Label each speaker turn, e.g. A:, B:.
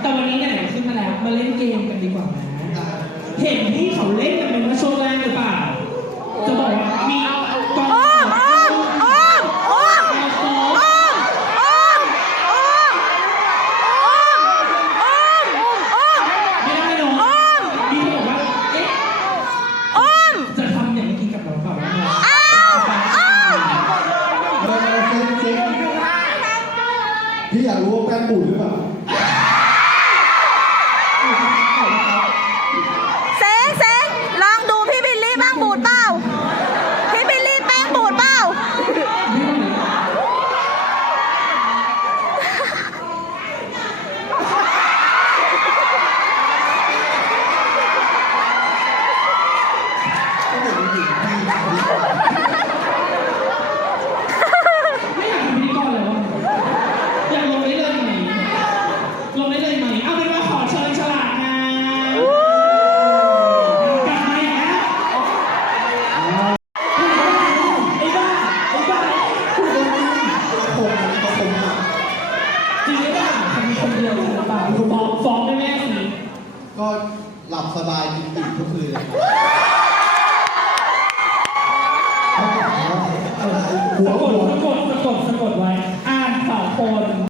A: แต่วันนี้เนี่ยขึ้นมาแล้ว มาเล่นเกมกันดีกว่านะเห็นที่เขาเล่นกันเป็นว่าช่วงแรกหรือเปล่า จะบอกว่ามีกอง
B: อ้อมอ้อมอ้อมอ้อม
A: โอ้โห
B: อ้อมอ้อมอ้อมอ้อมอ้อม
A: ไม่ได้เนอะ
B: อ้อม
A: มีคนบอกว่าเอ๊ะ
B: อ้อม
A: จะทำอย่างเมื่อกี้กับเราเปล่าว่า
B: อ้าวอ้าว
C: เออเซ็งเซ็งพี่อยากรู้ว่าแป้งบูดหรือเปล่า
B: คเดียวหรือเปล่าหบ
C: อกฟ้อง
A: แม่แมสิก็หลับสบายกินดีทุกคืนเลยครับ หัวกดสะกดสะก
C: ดสะ
A: กดไว้ อ่านสา
C: วคน